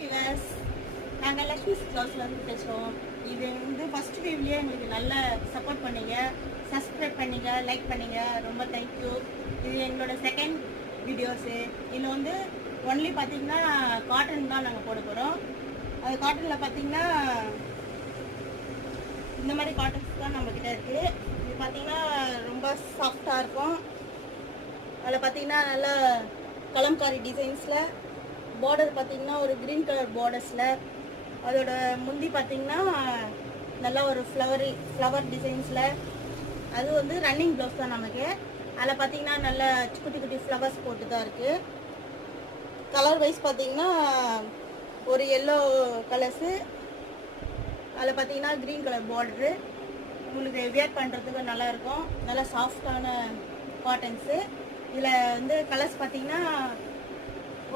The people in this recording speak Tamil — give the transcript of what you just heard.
விவர்ஸ், நாங்கள் லக்ஷ்மி க்ளவுஸ்லேருந்து பேசுகிறோம். இது ஃபஸ்ட் வியூவிலேயே எங்களுக்கு நல்ல சப்போர்ட் பண்ணீங்க, சப்ஸ்கிரைப் பண்ணீங்க, லைக் பண்ணீங்க, ரொம்ப தேங்க்யூ. இது எங்களோட செகண்ட் வீடியோஸு. இதில் ஒன்லி பார்த்திங்கன்னா காட்டன் தான் நாங்கள் போட போகிறோம். அது காட்டனில் பார்த்திங்கன்னா இந்த மாதிரி காட்டன்ஸ் தான் நம்மக்கிட்ட இருக்குது. இது பார்த்திங்கன்னா ரொம்ப சாஃப்டாக இருக்கும். அதில் பார்த்திங்கன்னா நல்லா கலம்காரி டிசைன்ஸில் பார்டர் பார்த்திங்கன்னா ஒரு க்ரீன் கலர் பார்டர்ஸில், அதோட முந்தி பார்த்திங்கன்னா நல்லா ஒரு ஃப்ளவர் டிசைன்ஸில். அது ரன்னிங் ப்ளவுஸ் தான் நமக்கு. அதில் பார்த்திங்கன்னா நல்லா குட்டி குட்டி ஃப்ளவர்ஸ் போட்டு தான் இருக்குது. கலர் வைஸ் பார்த்திங்கன்னா ஒரு எல்லோ கலர்ஸு, அதில் பார்த்திங்கன்னா க்ரீன் கலர் பார்டரு. உங்களுக்கு வியர் பண்ணுறதுக்கு நல்லாயிருக்கும். நல்லா சாஃப்டான காட்டன்ஸு. இதில் கலர்ஸ் பார்த்திங்கன்னா